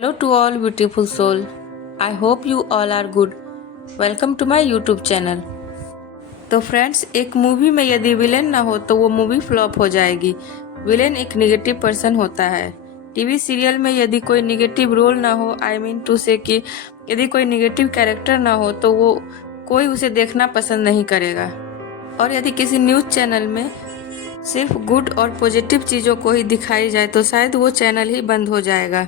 Hello to all beautiful soul. I hope you all are good. Welcome to my YouTube channel. तो friends, एक movie में यदि villain ना हो तो वो मूवी फ्लॉप हो जाएगी। विलेन एक निगेटिव पर्सन होता है। टीवी सीरियल में यदि कोई निगेटिव रोल ना हो, आई मीन टू से कि यदि कोई निगेटिव कैरेक्टर ना हो तो वो कोई उसे देखना पसंद नहीं करेगा। और यदि किसी न्यूज़ चैनल में सिर्फ गुड और पॉजिटिव चीज़ों को ही दिखाई जाए तो शायद वो चैनल ही बंद हो जाएगा।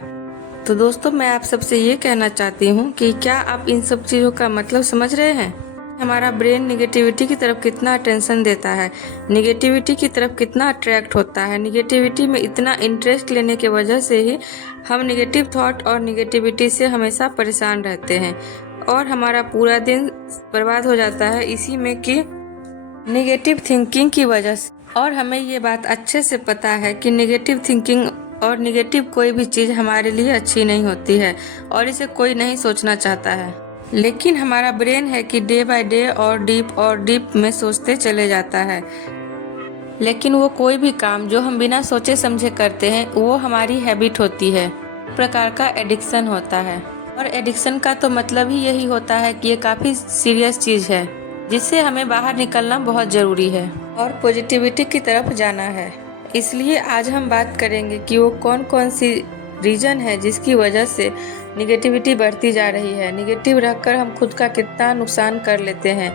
तो दोस्तों, मैं आप सबसे ये कहना चाहती हूँ कि क्या आप इन सब चीज़ों का मतलब समझ रहे हैं? हमारा ब्रेन निगेटिविटी की तरफ कितना अटेंशन देता है, निगेटिविटी की तरफ कितना अट्रैक्ट होता है। निगेटिविटी में इतना इंटरेस्ट लेने की वजह से ही हम निगेटिव थॉट और निगेटिविटी से हमेशा परेशान रहते हैं और हमारा पूरा दिन बर्बाद हो जाता है इसी में कि निगेटिव थिंकिंग की वजह से। और हमें ये बात अच्छे से पता है कि निगेटिव थिंकिंग और निगेटिव कोई भी चीज़ हमारे लिए अच्छी नहीं होती है और इसे कोई नहीं सोचना चाहता है। लेकिन हमारा ब्रेन है कि डे बाय डे और डीप में सोचते चले जाता है। लेकिन वो कोई भी काम जो हम बिना सोचे समझे करते हैं वो हमारी हैबिट होती है, एक प्रकार का एडिक्शन होता है। और एडिक्शन का तो मतलब ही यही होता है कि ये काफ़ी सीरियस चीज़ है जिससे हमें बाहर निकलना बहुत ज़रूरी है और पॉजिटिविटी की तरफ जाना है। इसलिए आज हम बात करेंगे कि वो कौन कौन सी रीज़न है जिसकी वजह से निगेटिविटी बढ़ती जा रही है, निगेटिव रहकर हम खुद का कितना नुकसान कर लेते हैं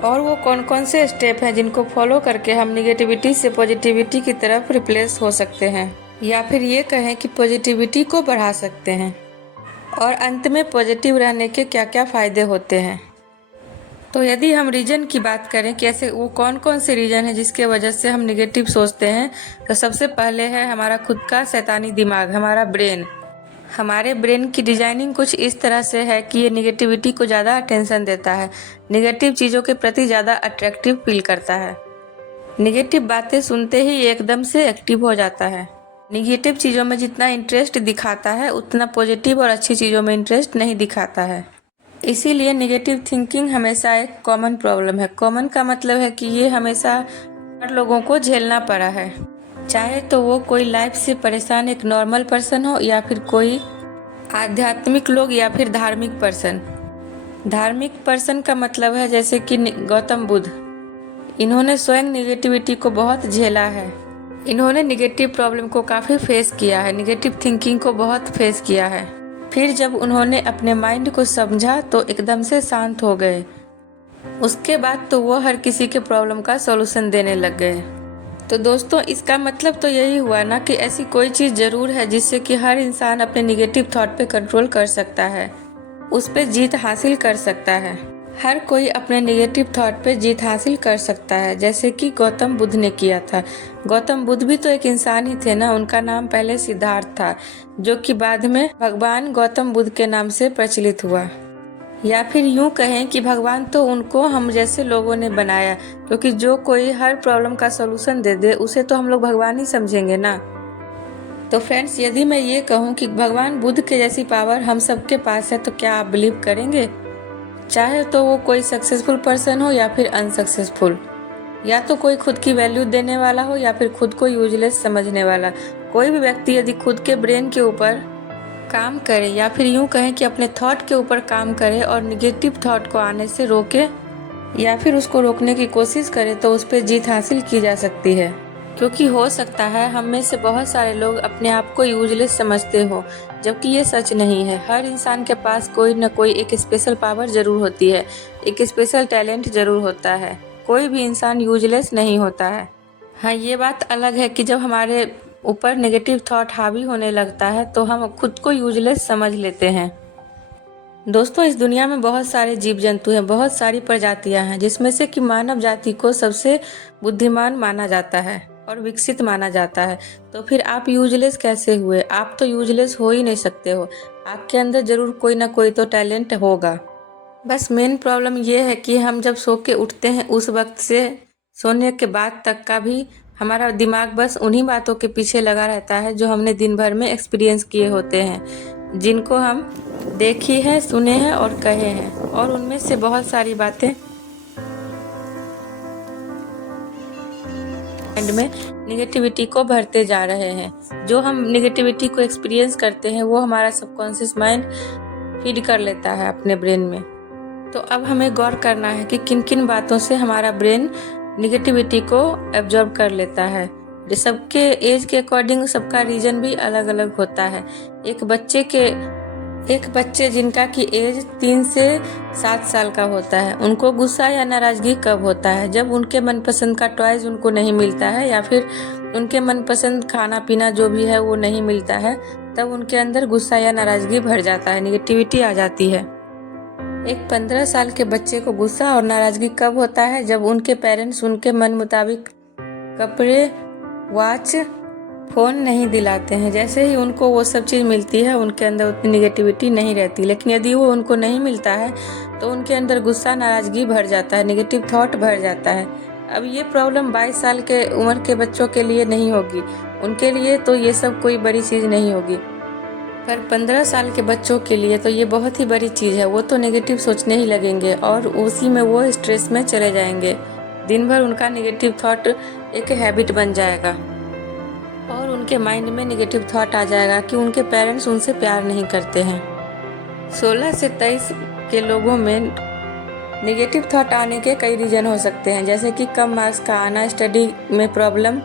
और वो कौन कौन से स्टेप हैं जिनको फॉलो करके हम निगेटिविटी से पॉजिटिविटी की तरफ रिप्लेस हो सकते हैं, या फिर ये कहें कि पॉजिटिविटी को बढ़ा सकते हैं। और अंत में पॉजिटिव रहने के क्या क्या फ़ायदे होते हैं। तो यदि हम रीजन की बात करें कि ऐसे वो कौन कौन से रीजन है जिसके वजह से हम निगेटिव सोचते हैं, तो सबसे पहले है हमारा खुद का शैतानी दिमाग, हमारा ब्रेन। हमारे ब्रेन की डिजाइनिंग कुछ इस तरह से है कि ये निगेटिविटी को ज़्यादा अटेंशन देता है, निगेटिव चीज़ों के प्रति ज़्यादा अट्रैक्टिव फील करता है। निगेटिव बातें सुनते ही एकदम से एक्टिव हो जाता है। निगेटिव चीज़ों में जितना इंटरेस्ट दिखाता है उतना पॉजिटिव और अच्छी चीज़ों में इंटरेस्ट नहीं दिखाता है। इसीलिए निगेटिव थिंकिंग हमेशा एक कॉमन प्रॉब्लम है। कॉमन का मतलब है कि ये हमेशा हर लोगों को झेलना पड़ा है, चाहे तो वो कोई लाइफ से परेशान एक नॉर्मल पर्सन हो या फिर कोई आध्यात्मिक लोग या फिर धार्मिक पर्सन। धार्मिक पर्सन का मतलब है जैसे कि गौतम बुद्ध, इन्होंने स्वयं निगेटिविटी को बहुत झेला है। इन्होंने निगेटिव प्रॉब्लम को काफ़ी फेस किया है, निगेटिव थिंकिंग को बहुत फेस किया है। फिर जब उन्होंने अपने माइंड को समझा तो एकदम से शांत हो गए। उसके बाद तो वो हर किसी के प्रॉब्लम का सॉल्यूशन देने लग गए। तो दोस्तों, इसका मतलब तो यही हुआ ना कि ऐसी कोई चीज़ ज़रूर है जिससे कि हर इंसान अपने निगेटिव थॉट पे कंट्रोल कर सकता है, उस पर जीत हासिल कर सकता है। हर कोई अपने निगेटिव थॉट पे जीत हासिल कर सकता है, जैसे कि गौतम बुद्ध ने किया था। गौतम बुद्ध भी तो एक इंसान ही थे ना, उनका नाम पहले सिद्धार्थ था जो कि बाद में भगवान गौतम बुद्ध के नाम से प्रचलित हुआ। या फिर यूं कहें कि भगवान तो उनको हम जैसे लोगों ने बनाया, क्योंकि जो कोई हर प्रॉब्लम का सलूशन दे दे उसे तो हम लोग भगवान ही समझेंगे ना। तो फ्रेंड्स, यदि मैं ये कहूँ कि भगवान बुद्ध के जैसी पावर हम सबके पास है तो क्या आप बिलीव करेंगे? चाहे तो वो कोई सक्सेसफुल पर्सन हो या फिर अनसक्सेसफुल, या तो कोई खुद की वैल्यू देने वाला हो या फिर खुद को यूजलेस समझने वाला, कोई भी व्यक्ति यदि खुद के ब्रेन के ऊपर काम करे या फिर यूं कहें कि अपने थॉट के ऊपर काम करे और निगेटिव थॉट को आने से रोके या फिर उसको रोकने की कोशिश करे तो उस पर जीत हासिल की जा सकती है। क्योंकि हो सकता है हम में से बहुत सारे लोग अपने आप को यूजलेस समझते हो, जबकि ये सच नहीं है। हर इंसान के पास कोई न कोई एक स्पेशल पावर ज़रूर होती है, एक स्पेशल टैलेंट ज़रूर होता है। कोई भी इंसान यूजलेस नहीं होता है। हाँ, ये बात अलग है कि जब हमारे ऊपर नेगेटिव थॉट हावी होने लगता है तो हम खुद को यूजलेस समझ लेते हैं। दोस्तों, इस दुनिया में बहुत सारे जीव जंतु हैं, बहुत सारी प्रजातियां हैं, जिसमें से कि मानव जाति को सबसे बुद्धिमान माना जाता है और विकसित माना जाता है। तो फिर आप यूजलेस कैसे हुए? आप तो यूजलेस हो ही नहीं सकते हो। आपके अंदर जरूर कोई ना कोई तो टैलेंट होगा। बस मेन प्रॉब्लम ये है कि हम जब सो के उठते हैं उस वक्त से सोने के बाद तक का भी हमारा दिमाग बस उन्हीं बातों के पीछे लगा रहता है जो हमने दिन भर में एक्सपीरियंस किए होते हैं, जिनको हम देखे हैं, सुने हैं और कहे हैं। और उनमें से बहुत सारी बातें माइंड में निगेटिविटी को भरते जा रहे हैं। जो हम निगेटिविटी को एक्सपीरियंस करते हैं वो हमारा सबकॉन्शियस माइंड फीड कर लेता है अपने ब्रेन में। तो अब हमें गौर करना है कि किन किन बातों से हमारा ब्रेन निगेटिविटी को एब्जॉर्ब कर लेता है। सबके एज के अकॉर्डिंग सबका रीजन भी अलग अलग होता है। एक बच्चे जिनका की एज 3 से 7 साल का होता है, उनको गुस्सा या नाराजगी कब होता है? जब उनके मनपसंद का टॉयज उनको नहीं मिलता है या फिर उनके मनपसंद खाना पीना जो भी है वो नहीं मिलता है, तब उनके अंदर गुस्सा या नाराजगी भर जाता है, निगेटिविटी आ जाती है। एक 15 साल के बच्चे को गुस्सा और नाराजगी कब होता है? जब उनके पेरेंट्स उनके मन मुताबिक कपड़े, वॉच, फ़ोन नहीं दिलाते हैं। जैसे ही उनको वो सब चीज़ मिलती है उनके अंदर उतनी निगेटिविटी नहीं रहती, लेकिन यदि वो उनको नहीं मिलता है तो उनके अंदर गुस्सा, नाराजगी भर जाता है, निगेटिव थॉट भर जाता है। अब ये प्रॉब्लम 22 साल के उम्र के बच्चों के लिए नहीं होगी, उनके लिए तो ये सब कोई बड़ी चीज़ नहीं होगी, पर 15 साल के बच्चों के लिए तो ये बहुत ही बड़ी चीज़ है। वो तो नेगेटिव सोचने ही लगेंगे और उसी में वो स्ट्रेस में चले जाएंगे। दिन भर उनका नेगेटिव थॉट एक हैबिट बन जाएगा और उनके माइंड में नेगेटिव थॉट आ जाएगा कि उनके पेरेंट्स उनसे प्यार नहीं करते हैं। 16 से 23 के लोगों में नेगेटिव थॉट आने के कई रीज़न हो सकते हैं, जैसे कि कम मार्क्स का आना, स्टडी में प्रॉब्लम,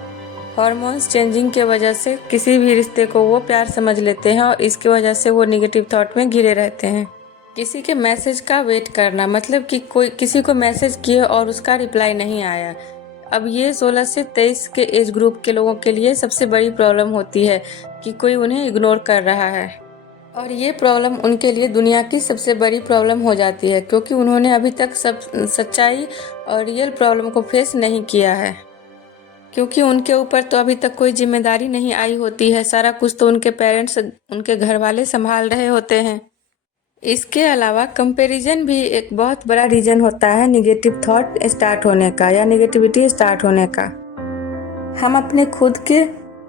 हार्मोन्स चेंजिंग के वजह से किसी भी रिश्ते को वो प्यार समझ लेते हैं और इसकी वजह से वो नेगेटिव थॉट में घिरे रहते हैं। किसी के मैसेज का वेट करना, मतलब कि कोई किसी को मैसेज किए और उसका रिप्लाई नहीं आया। अब ये 16 से 23 के एज ग्रुप के लोगों के लिए सबसे बड़ी प्रॉब्लम होती है कि कोई उन्हें इग्नोर कर रहा है, और ये प्रॉब्लम उनके लिए दुनिया की सबसे बड़ी प्रॉब्लम हो जाती है, क्योंकि उन्होंने अभी तक सब सच्चाई और रियल प्रॉब्लम को फेस नहीं किया है, क्योंकि उनके ऊपर तो अभी तक कोई जिम्मेदारी नहीं आई होती है। सारा कुछ तो उनके पेरेंट्स, उनके घर वाले संभाल रहे होते हैं। इसके अलावा कंपैरिजन भी एक बहुत बड़ा रीज़न होता है निगेटिव थॉट स्टार्ट होने का या निगेटिविटी स्टार्ट होने का। हम अपने खुद के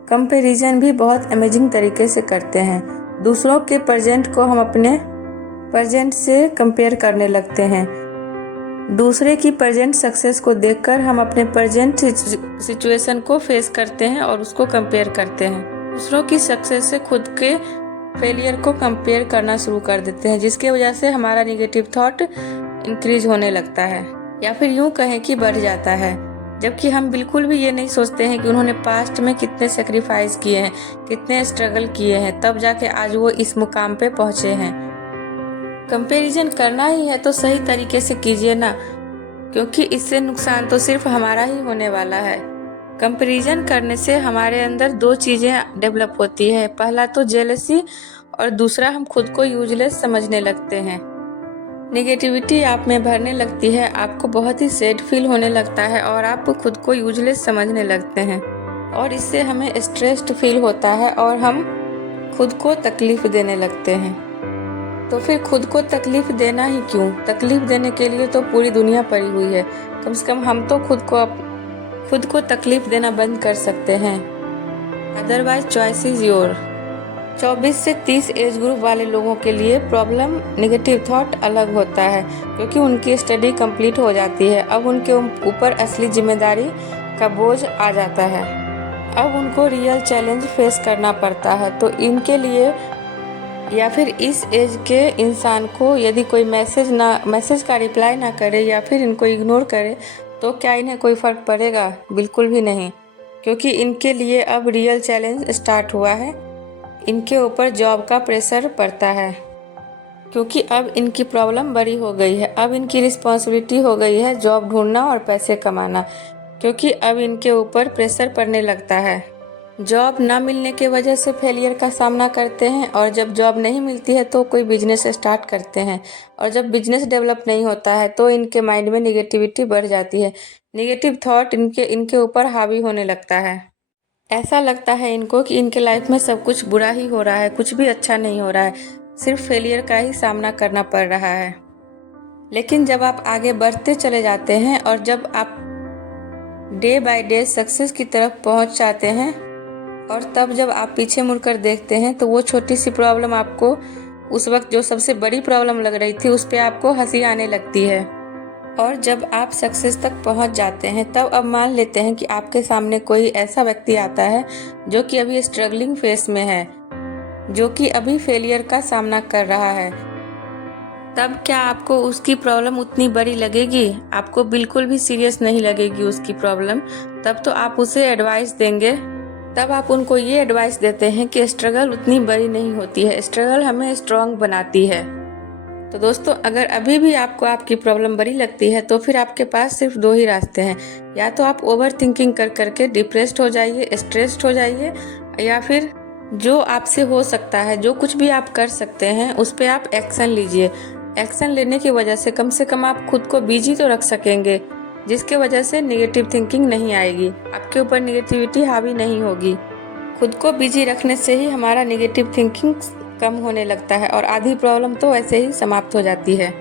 कंपैरिजन भी बहुत अमेजिंग तरीके से करते हैं। दूसरों के प्रेजेंट को हम अपने प्रेजेंट से कंपेयर करने लगते हैं। दूसरे की प्रेजेंट सक्सेस को देखकर हम अपने प्रेजेंट सिचुएशन को फेस करते हैं और उसको कंपेयर करते हैं। दूसरों की सक्सेस से खुद के फेलियर को कंपेयर करना शुरू कर देते हैं, जिसके वजह से हमारा निगेटिव थॉट इंक्रीज होने लगता है या फिर यूं कहें कि बढ़ जाता है, जबकि हम बिल्कुल भी ये नहीं सोचते हैं कि उन्होंने पास्ट में कितने सेक्रीफाइस किए हैं, कितने स्ट्रगल किए हैं, तब जाके आज वो इस मुकाम पे पहुंचे हैं। कंपैरिजन करना ही है तो सही तरीके से कीजिए ना, क्योंकि इससे नुकसान तो सिर्फ हमारा ही होने वाला है। कंपैरिजन करने से हमारे अंदर 2 चीज़ें डेवलप होती है। पहला तो जेलसी और दूसरा हम खुद को यूजलेस समझने लगते हैं। नेगेटिविटी आप में भरने लगती है, आपको बहुत ही सैड फील होने लगता है और आप खुद को यूजलेस समझने लगते हैं और इससे हमें स्ट्रेस्ड फील होता है और हम खुद को तकलीफ देने लगते हैं। तो फिर खुद को तकलीफ देना ही क्यों? तकलीफ देने के लिए तो पूरी दुनिया पड़ी हुई है। कम से कम हम तो खुद को तकलीफ देना बंद कर सकते हैं। Otherwise choice is your. 24 से 30 एज ग्रुप वाले लोगों के लिए प्रॉब्लम नेगेटिव थॉट अलग होता है, क्योंकि उनकी स्टडी कंप्लीट हो जाती है। अब उनके ऊपर असली जिम्मेदारी का बोझ आ जाता है। अब उनको रियल चैलेंज फेस करना पड़ता है। तो इनके लिए या फिर इस एज के इंसान को यदि कोई मैसेज का रिप्लाई ना करे या फिर इनको इग्नोर करे तो क्या इन्हें कोई फ़र्क पड़ेगा? बिल्कुल भी नहीं, क्योंकि इनके लिए अब रियल चैलेंज स्टार्ट हुआ है। इनके ऊपर जॉब का प्रेशर पड़ता है, क्योंकि अब इनकी प्रॉब्लम बड़ी हो गई है। अब इनकी रिस्पॉन्सिबिलिटी हो गई है जॉब ढूंढना और पैसे कमाना, क्योंकि अब इनके ऊपर प्रेशर पड़ने लगता है। जॉब ना मिलने के वजह से फेलियर का सामना करते हैं और जब जॉब नहीं मिलती है तो कोई बिजनेस स्टार्ट करते हैं और जब बिजनेस डेवलप नहीं होता है तो इनके माइंड में निगेटिविटी बढ़ जाती है। निगेटिव थॉट इनके ऊपर हावी होने लगता है। ऐसा लगता है इनको कि इनके लाइफ में सब कुछ बुरा ही हो रहा है, कुछ भी अच्छा नहीं हो रहा है, सिर्फ फेलियर का ही सामना करना पड़ रहा है। लेकिन जब आप आगे बढ़ते चले जाते हैं और जब आप डे बाय डे सक्सेस की तरफ पहुंच जाते हैं और तब जब आप पीछे मुड़कर देखते हैं तो वो छोटी सी प्रॉब्लम आपको उस वक्त जो सबसे बड़ी प्रॉब्लम लग रही थी उस पर आपको हंसी आने लगती है। और जब आप सक्सेस तक पहुंच जाते हैं तब अब मान लेते हैं कि आपके सामने कोई ऐसा व्यक्ति आता है जो कि अभी स्ट्रगलिंग फेस में है, जो कि अभी फेलियर का सामना कर रहा है। तब क्या आपको उसकी प्रॉब्लम उतनी बड़ी लगेगी? आपको बिल्कुल भी सीरियस नहीं लगेगी उसकी प्रॉब्लम। तब तो आप उसे एडवाइस देंगे, तब आप उनको ये एडवाइस देते हैं कि स्ट्रगल उतनी बड़ी नहीं होती है, स्ट्रगल हमें स्ट्रांग बनाती है। तो दोस्तों, अगर अभी भी आपको आपकी प्रॉब्लम बड़ी लगती है तो फिर आपके पास सिर्फ 2 ही रास्ते हैं। या तो आप ओवर थिंकिंग कर करके डिप्रेस्ड हो जाइए, स्ट्रेस्ड हो जाइए, या फिर जो आपसे हो सकता है, जो कुछ भी आप कर सकते हैं उस पर आप एक्शन लीजिए। एक्शन लेने की वजह से कम आप खुद को बिजी तो रख सकेंगे, जिसके वजह से नेगेटिव थिंकिंग नहीं आएगी, आपके ऊपर नेगेटिविटी हावी नहीं होगी। खुद को बिजी रखने से ही हमारा नेगेटिव थिंकिंग कम होने लगता है और आधी प्रॉब्लम तो ऐसे ही समाप्त हो जाती है।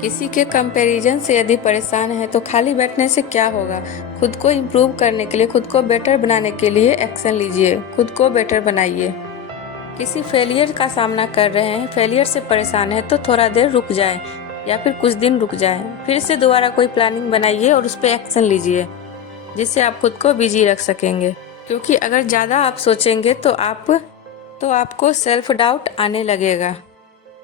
किसी के कंपैरिजन से यदि परेशान है तो खाली बैठने से क्या होगा? खुद को इम्प्रूव करने के लिए, खुद को बेटर बनाने के लिए एक्शन लीजिए, खुद को बेटर बनाइए। किसी फेलियर का सामना कर रहे हैं, फेलियर से परेशान है तो थोड़ा देर रुक जाए या फिर कुछ दिन रुक जाए, फिर से दोबारा कोई प्लानिंग बनाइए और उस पर एक्शन लीजिए, जिससे आप खुद को बिजी रख सकेंगे। क्योंकि अगर ज़्यादा आप सोचेंगे तो आपको सेल्फ डाउट आने लगेगा।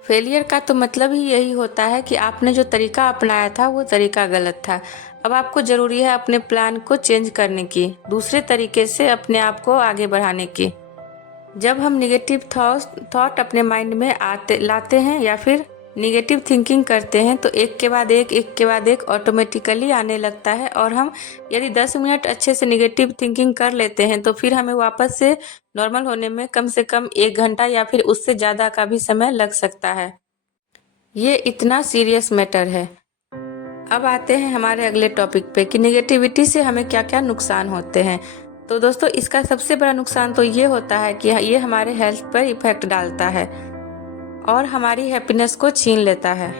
फेलियर का तो मतलब ही यही होता है कि आपने जो तरीका अपनाया था वो तरीका गलत था। अब आपको ज़रूरी है अपने प्लान को चेंज करने की, दूसरे तरीके से अपने आप को आगे बढ़ाने की। जब हम निगेटिव थॉट अपने माइंड में लाते हैं या फिर निगेटिव थिंकिंग करते हैं तो एक के बाद एक ऑटोमेटिकली आने लगता है। और हम यदि 10 मिनट अच्छे से निगेटिव थिंकिंग कर लेते हैं तो फिर हमें वापस से नॉर्मल होने में कम से कम 1 घंटा या फिर उससे ज़्यादा का भी समय लग सकता है। ये इतना सीरियस मैटर है। अब आते हैं हमारे अगले टॉपिक पे कि निगेटिविटी से हमें क्या क्या नुकसान होते हैं। तो दोस्तों, इसका सबसे बड़ा नुकसान तो ये होता है कि ये हमारे हेल्थ पर इफेक्ट डालता है और हमारी हैप्पीनेस को छीन लेता है।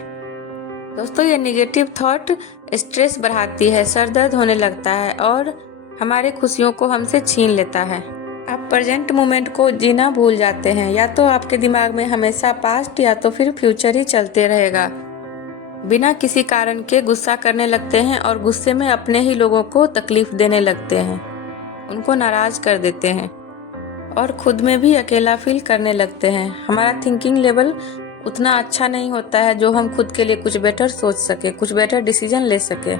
दोस्तों, ये नेगेटिव थॉट स्ट्रेस बढ़ाती है, सर दर्द होने लगता है और हमारे खुशियों को हमसे छीन लेता है। आप प्रेजेंट मोमेंट को जीना भूल जाते हैं, या तो आपके दिमाग में हमेशा पास्ट या तो फिर फ्यूचर ही चलते रहेगा। बिना किसी कारण के गुस्सा करने लगते हैं और गुस्से में अपने ही लोगों को तकलीफ देने लगते हैं, उनको नाराज कर देते हैं और खुद में भी अकेला फील करने लगते हैं। हमारा थिंकिंग लेवल उतना अच्छा नहीं होता है जो हम खुद के लिए कुछ बेटर सोच सके, कुछ बेटर डिसीजन ले सके।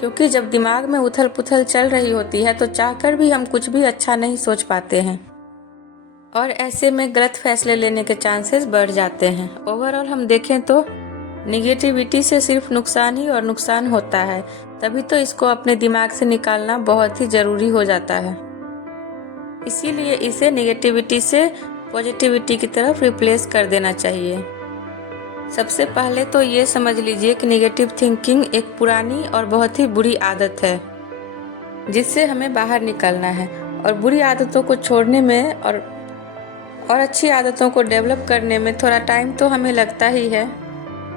क्योंकि जब दिमाग में उथल पुथल चल रही होती है तो चाहकर भी हम कुछ भी अच्छा नहीं सोच पाते हैं और ऐसे में गलत फैसले लेने के चांसेस बढ़ जाते हैं। ओवरऑल हम देखें तो निगेटिविटी से सिर्फ नुकसान ही और नुकसान होता है, तभी तो इसको अपने दिमाग से निकालना बहुत ही ज़रूरी हो जाता है। इसीलिए इसे निगेटिविटी से पॉजिटिविटी की तरफ रिप्लेस कर देना चाहिए। सबसे पहले तो ये समझ लीजिए कि निगेटिव थिंकिंग एक पुरानी और बहुत ही बुरी आदत है, जिससे हमें बाहर निकलना है। और बुरी आदतों को छोड़ने में और अच्छी आदतों को डेवलप करने में थोड़ा टाइम तो हमें लगता ही है।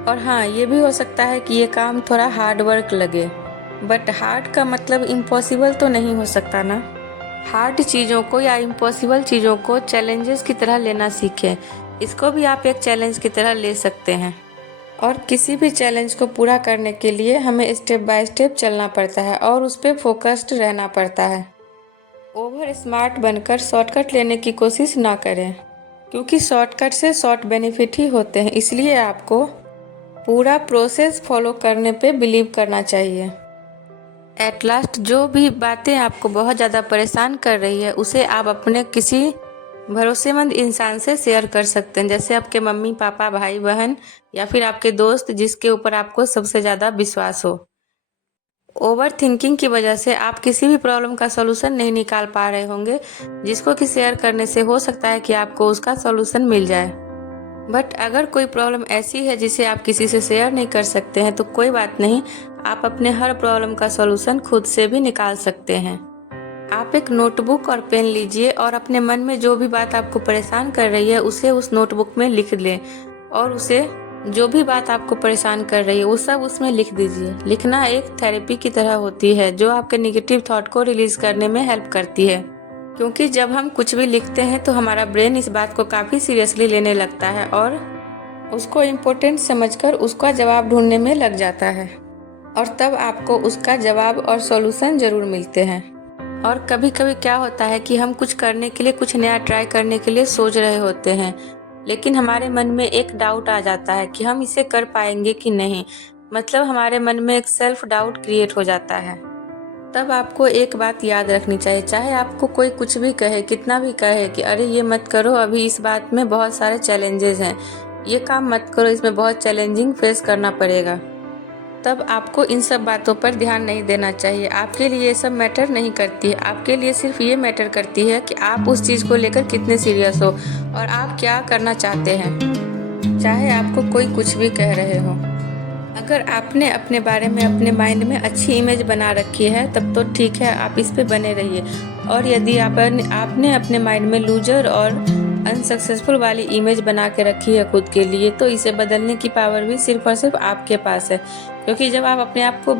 और हाँ, ये भी हो सकता है कि ये काम थोड़ा हार्ड वर्क लगे, बट हार्ड का मतलब इम्पॉसिबल तो नहीं हो सकता ना। हार्ड चीज़ों को या इम्पॉसिबल चीज़ों को चैलेंजेस की तरह लेना सीखें। इसको भी आप एक चैलेंज की तरह ले सकते हैं। और किसी भी चैलेंज को पूरा करने के लिए हमें स्टेप बाय स्टेप चलना पड़ता है और उस पर फोकस्ड रहना पड़ता है। ओवर स्मार्ट बनकर शॉर्टकट लेने की कोशिश ना करें, क्योंकि शॉर्टकट से शॉर्ट बेनिफिट ही होते हैं। इसलिए आपको पूरा प्रोसेस फॉलो करने पे बिलीव करना चाहिए। एट लास्ट जो भी बातें आपको बहुत ज़्यादा परेशान कर रही है उसे आप अपने किसी भरोसेमंद इंसान से शेयर कर सकते हैं, जैसे आपके मम्मी पापा, भाई बहन या फिर आपके दोस्त, जिसके ऊपर आपको सबसे ज़्यादा विश्वास हो। ओवर थिंकिंग की वजह से आप किसी भी प्रॉब्लम का सॉल्यूशन नहीं निकाल पा रहे होंगे, जिसको कि शेयर करने से हो सकता है कि आपको उसका सॉल्यूशन मिल जाए। बट अगर कोई प्रॉब्लम ऐसी है जिसे आप किसी से शेयर नहीं कर सकते हैं तो कोई बात नहीं, आप अपने हर प्रॉब्लम का सॉल्यूशन खुद से भी निकाल सकते हैं। आप एक नोटबुक और पेन लीजिए और अपने मन में जो भी बात आपको परेशान कर रही है उसे उस नोटबुक में लिख लें और उसे जो भी बात आपको परेशान कर रही है वो सब उसमें लिख दीजिए। लिखना एक थेरेपी की तरह होती है जो आपके नेगेटिव थॉट को रिलीज करने में हेल्प करती है, क्योंकि जब हम कुछ भी लिखते हैं तो हमारा ब्रेन इस बात को काफ़ी सीरियसली लेने लगता है और उसको इम्पोर्टेंट समझकर उसका जवाब ढूंढने में लग जाता है। और तब आपको उसका जवाब और सॉल्यूशन ज़रूर मिलते हैं। और कभी कभी क्या होता है कि हम कुछ करने के लिए, कुछ नया ट्राई करने के लिए सोच रहे होते हैं, लेकिन हमारे मन में एक डाउट आ जाता है कि हम इसे कर पाएंगे कि नहीं। मतलब हमारे मन में एक सेल्फ डाउट क्रिएट हो जाता है। तब आपको एक बात याद रखनी चाहिए, चाहे आपको कोई कुछ भी कहे, कितना भी कहे कि अरे ये मत करो, अभी इस बात में बहुत सारे चैलेंजेस हैं, ये काम मत करो, इसमें बहुत चैलेंजिंग फेस करना पड़ेगा, तब आपको इन सब बातों पर ध्यान नहीं देना चाहिए। आपके लिए ये सब मैटर नहीं करती है। आपके लिए सिर्फ ये मैटर करती है कि आप उस चीज़ को लेकर कितने सीरियस हो और आप क्या करना चाहते हैं, चाहे आपको कोई कुछ भी कह रहे हो। अगर आपने अपने बारे में, अपने माइंड में अच्छी इमेज बना रखी है तब तो ठीक है, आप इस पे बने रहिए। और यदि आपने अपने माइंड में लूजर और अनसक्सेसफुल वाली इमेज बना के रखी है खुद के लिए, तो इसे बदलने की पावर भी सिर्फ और सिर्फ आपके पास है। क्योंकि जब आप अपने आप को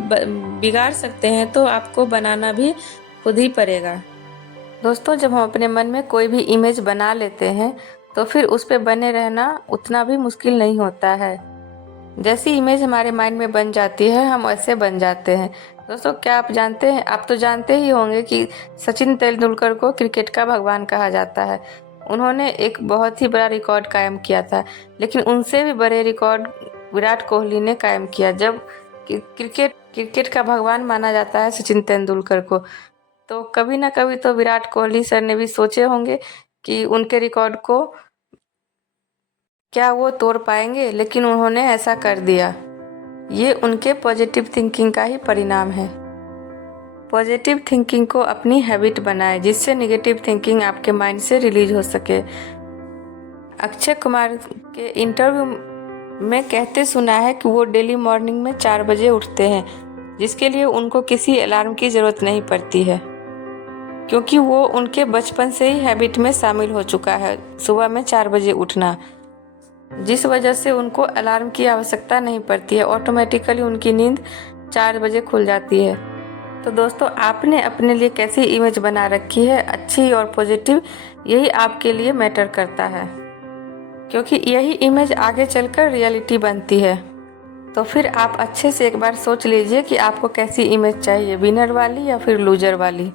बिगाड़ सकते हैं तो आपको बनाना भी खुद ही पड़ेगा। दोस्तों, जब हम अपने मन में कोई भी इमेज बना लेते हैं तो फिर उस पर बने रहना उतना भी मुश्किल नहीं होता है। जैसी इमेज हमारे माइंड में बन जाती है, हम वैसे बन जाते हैं। दोस्तों, क्या आप जानते हैं, आप तो जानते ही होंगे कि सचिन तेंदुलकर को क्रिकेट का भगवान कहा जाता है। उन्होंने एक बहुत ही बड़ा रिकॉर्ड कायम किया था, लेकिन उनसे भी बड़े रिकॉर्ड विराट कोहली ने कायम किया। जब क्रिकेट का भगवान माना जाता है सचिन तेंदुलकर को, तो कभी ना कभी तो विराट कोहली सर ने भी सोचे होंगे कि उनके रिकॉर्ड को क्या वो तोड़ पाएंगे, लेकिन उन्होंने ऐसा कर दिया। ये उनके पॉजिटिव थिंकिंग का ही परिणाम है। पॉजिटिव थिंकिंग को अपनी हैबिट बनाएं, जिससे नेगेटिव थिंकिंग आपके माइंड से रिलीज हो सके। अक्षय कुमार के इंटरव्यू में कहते सुना है कि वो डेली मॉर्निंग में 4 बजे उठते हैं, जिसके लिए उनको किसी अलार्म की ज़रूरत नहीं पड़ती है, क्योंकि वो उनके बचपन से ही हैबिट में शामिल हो चुका है सुबह में 4 बजे उठना, जिस वजह से उनको अलार्म की आवश्यकता नहीं पड़ती है। ऑटोमेटिकली उनकी नींद 4 बजे खुल जाती है। तो दोस्तों, आपने अपने लिए कैसी इमेज बना रखी है, अच्छी और पॉजिटिव, यही आपके लिए मैटर करता है, क्योंकि यही इमेज आगे चलकर रियलिटी बनती है। तो फिर आप अच्छे से एक बार सोच लीजिए कि आपको कैसी इमेज चाहिए, विनर वाली या फिर लूजर वाली।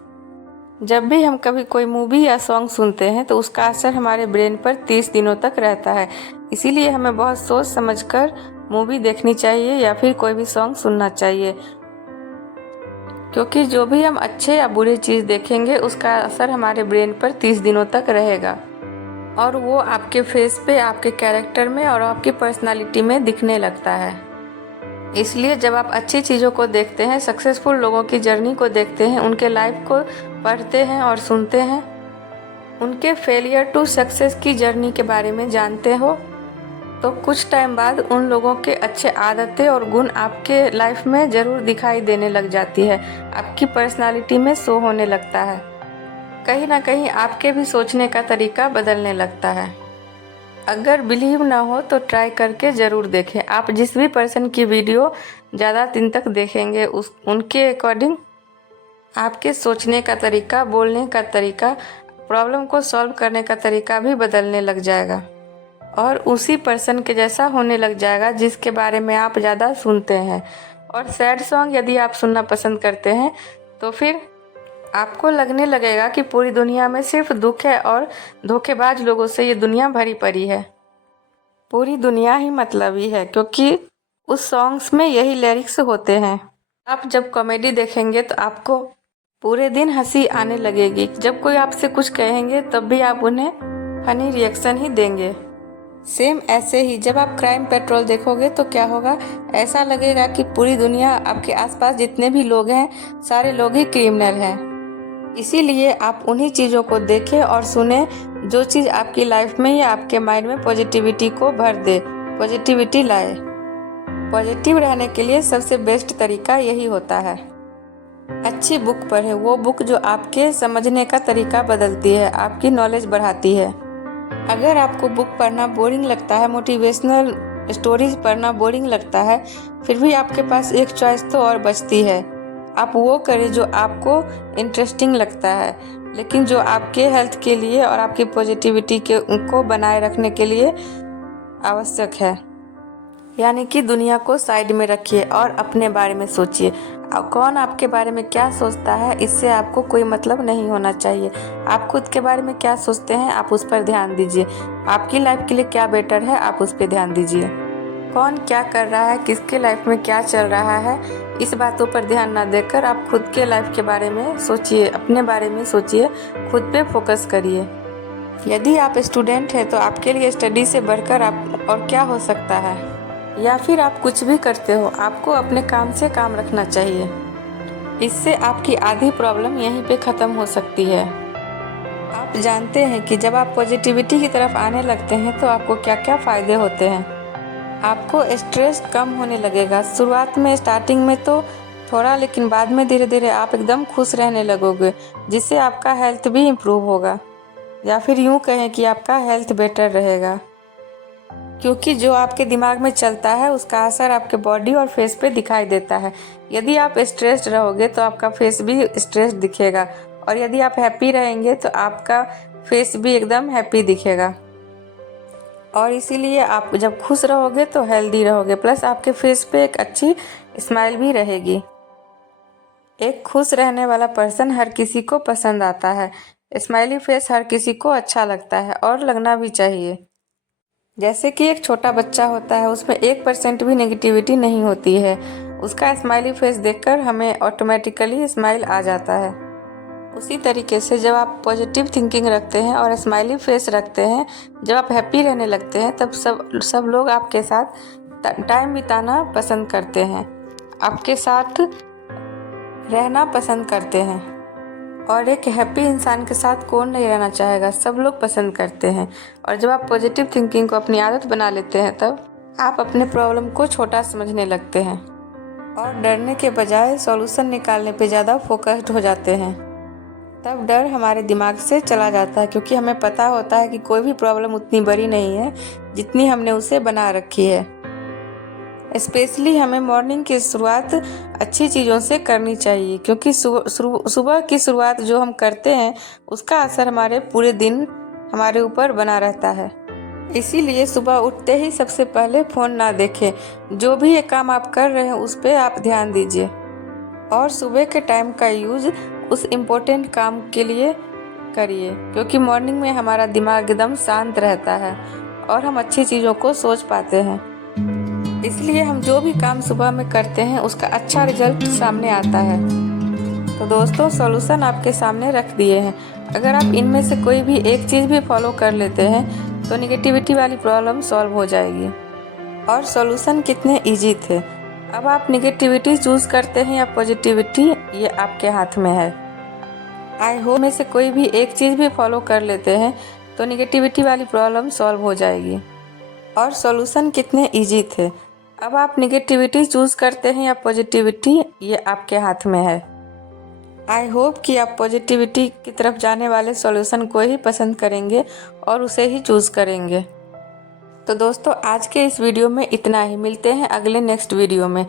जब भी हम कभी कोई मूवी या सॉन्ग सुनते हैं तो उसका असर हमारे ब्रेन पर 30 दिनों तक रहता है। इसीलिए हमें बहुत सोच समझकर मूवी देखनी चाहिए या फिर कोई भी सॉन्ग सुनना चाहिए, क्योंकि जो भी हम अच्छे या बुरी चीज़ देखेंगे उसका असर हमारे ब्रेन पर 30 दिनों तक रहेगा, और वो आपके फेस पे, आपके कैरेक्टर में और आपकी पर्सनालिटी में दिखने लगता है। इसलिए जब आप अच्छी चीज़ों को देखते हैं, सक्सेसफुल लोगों की जर्नी को देखते हैं, उनके लाइफ को पढ़ते हैं और सुनते हैं, उनके फेलियर टू सक्सेस की जर्नी के बारे में जानते हो, तो कुछ टाइम बाद उन लोगों के अच्छे आदतें और गुण आपके लाइफ में ज़रूर दिखाई देने लग जाती है, आपकी पर्सनालिटी में शो होने लगता है। कहीं ना कहीं आपके भी सोचने का तरीका बदलने लगता है। अगर बिलीव ना हो तो ट्राई करके ज़रूर देखें। आप जिस भी पर्सन की वीडियो ज़्यादा दिन तक देखेंगे, उनके अकॉर्डिंग आपके सोचने का तरीका, बोलने का तरीका, प्रॉब्लम को सॉल्व करने का तरीका भी बदलने लग जाएगा, और उसी पर्सन के जैसा होने लग जाएगा जिसके बारे में आप ज़्यादा सुनते हैं। और सैड सॉन्ग यदि आप सुनना पसंद करते हैं तो फिर आपको लगने लगेगा कि पूरी दुनिया में सिर्फ दुख है और धोखेबाज लोगों से ये दुनिया भरी पड़ी है। पूरी दुनिया ही मतलबी है, क्योंकि उस सॉन्ग्स में यही लिरिक्स होते हैं। आप जब कॉमेडी देखेंगे तो आपको पूरे दिन हंसी आने लगेगी। जब कोई आपसे कुछ कहेंगे तब भी आप उन्हें फनी रिएक्शन ही देंगे। सेम ऐसे ही जब आप क्राइम पेट्रोल देखोगे तो क्या होगा, ऐसा लगेगा कि पूरी दुनिया, आपके आसपास जितने भी लोग हैं, सारे लोग ही क्रिमिनल हैं। इसीलिए आप उन्हीं चीज़ों को देखें और सुने जो चीज़ आपकी लाइफ में या आपके माइंड में पॉजिटिविटी को भर दे, पॉजिटिविटी लाए। पॉजिटिव रहने के लिए सबसे बेस्ट तरीका यही होता है। अच्छी बुक पढ़ें, वो बुक जो आपके समझने का तरीका बदलती है, आपकी नॉलेज बढ़ाती है। अगर आपको बुक पढ़ना बोरिंग लगता है, मोटिवेशनल स्टोरीज पढ़ना बोरिंग लगता है, फिर भी आपके पास एक चॉइस तो और बचती है। आप वो करें जो आपको इंटरेस्टिंग लगता है, लेकिन जो आपके हेल्थ के लिए और आपकी पॉजिटिविटी को बनाए रखने के लिए आवश्यक है। यानी कि दुनिया को साइड में रखिए और अपने बारे में सोचिए। कौन आपके बारे में क्या सोचता है इससे आपको कोई मतलब नहीं होना चाहिए। आप खुद के बारे में क्या सोचते हैं आप उस पर ध्यान दीजिए। आपकी लाइफ के लिए क्या बेटर है आप उस पर ध्यान दीजिए। कौन क्या कर रहा है, किसके लाइफ में क्या चल रहा है, इस बातों पर ध्यान ना देकर आप खुद के लाइफ के बारे में सोचिए, अपने बारे में सोचिए, खुद पे फोकस करिए। यदि आप स्टूडेंट हैं तो आपके लिए स्टडी से बढ़कर आप और क्या हो सकता है। या फिर आप कुछ भी करते हो, आपको अपने काम से काम रखना चाहिए। इससे आपकी आधी प्रॉब्लम यहीं पे ख़त्म हो सकती है। आप जानते हैं कि जब आप पॉजिटिविटी की तरफ आने लगते हैं तो आपको क्या क्या फ़ायदे होते हैं। आपको स्ट्रेस कम होने लगेगा। शुरुआत में स्टार्टिंग में तो थोड़ा, लेकिन बाद में धीरे धीरे आप एकदम खुश रहने लगोगे, जिससे आपका हेल्थ भी इम्प्रूव होगा। या फिर यूँ कहें कि आपका हेल्थ बेटर रहेगा, क्योंकि जो आपके दिमाग में चलता है उसका असर आपके बॉडी और फेस पे दिखाई देता है। यदि आप स्ट्रेस्ड रहोगे तो आपका फेस भी स्ट्रेस्ड दिखेगा, और यदि आप हैप्पी रहेंगे तो आपका फेस भी एकदम हैप्पी दिखेगा। और इसीलिए आप जब खुश रहोगे तो हेल्दी रहोगे, प्लस आपके फेस पे एक अच्छी स्माइल भी रहेगी। एक खुश रहने वाला पर्सन हर किसी को पसंद आता है। स्माइली फेस हर किसी को अच्छा लगता है और लगना भी चाहिए। जैसे कि एक छोटा बच्चा होता है, उसमें 1% भी नेगेटिविटी नहीं होती है। उसका स्माइली फेस देखकर हमें ऑटोमेटिकली स्माइल आ जाता है। उसी तरीके से जब आप पॉजिटिव थिंकिंग रखते हैं और स्माइली फेस रखते हैं, जब आप हैप्पी रहने लगते हैं, तब सब लोग आपके साथ टाइम बिताना पसंद करते हैं, आपके साथ रहना पसंद करते हैं। और एक हैप्पी इंसान के साथ कौन नहीं रहना चाहेगा, सब लोग पसंद करते हैं। और जब आप पॉजिटिव थिंकिंग को अपनी आदत बना लेते हैं तब आप अपने प्रॉब्लम को छोटा समझने लगते हैं और डरने के बजाय सॉल्यूशन निकालने पे ज़्यादा फोकस्ड हो जाते हैं। तब डर हमारे दिमाग से चला जाता है, क्योंकि हमें पता होता है कि कोई भी प्रॉब्लम उतनी बड़ी नहीं है जितनी हमने उसे बना रखी है। स्पेशली हमें मॉर्निंग की शुरुआत अच्छी चीज़ों से करनी चाहिए, क्योंकि सुबह की शुरुआत जो हम करते हैं उसका असर हमारे पूरे दिन हमारे ऊपर बना रहता है। इसीलिए सुबह उठते ही सबसे पहले फ़ोन ना देखें। जो भी ये काम आप कर रहे हैं उस पर आप ध्यान दीजिए, और सुबह के टाइम का यूज़ उस इम्पोर्टेंट काम के लिए करिए, क्योंकि मॉर्निंग में हमारा दिमाग एकदम शांत रहता है और हम अच्छी चीज़ों को सोच पाते हैं। इसलिए हम जो भी काम सुबह में करते हैं उसका अच्छा रिजल्ट सामने आता है। तो दोस्तों, सॉल्यूशन आपके सामने रख दिए हैं। अगर आप इनमें से कोई भी एक चीज़ भी फॉलो कर लेते हैं तो निगेटिविटी वाली प्रॉब्लम सॉल्व हो जाएगी। और सॉल्यूशन कितने इजी थे। अब आप निगेटिविटी चूज़ करते हैं या पॉजिटिविटी, ये आपके हाथ में है। आई होप में से कोई भी एक चीज़ भी फॉलो कर लेते हैं तो निगेटिविटी वाली प्रॉब्लम सॉल्व हो जाएगी। और सॉल्यूशन कितने इजी थे। अब आप निगेटिविटी चूज़ करते हैं या पॉजिटिविटी, ये आपके हाथ में है। आई होप कि आप पॉजिटिविटी की तरफ जाने वाले सॉल्यूशन को ही पसंद करेंगे और उसे ही चूज़ करेंगे। तो दोस्तों, आज के इस वीडियो में इतना ही। मिलते हैं अगले नेक्स्ट वीडियो में।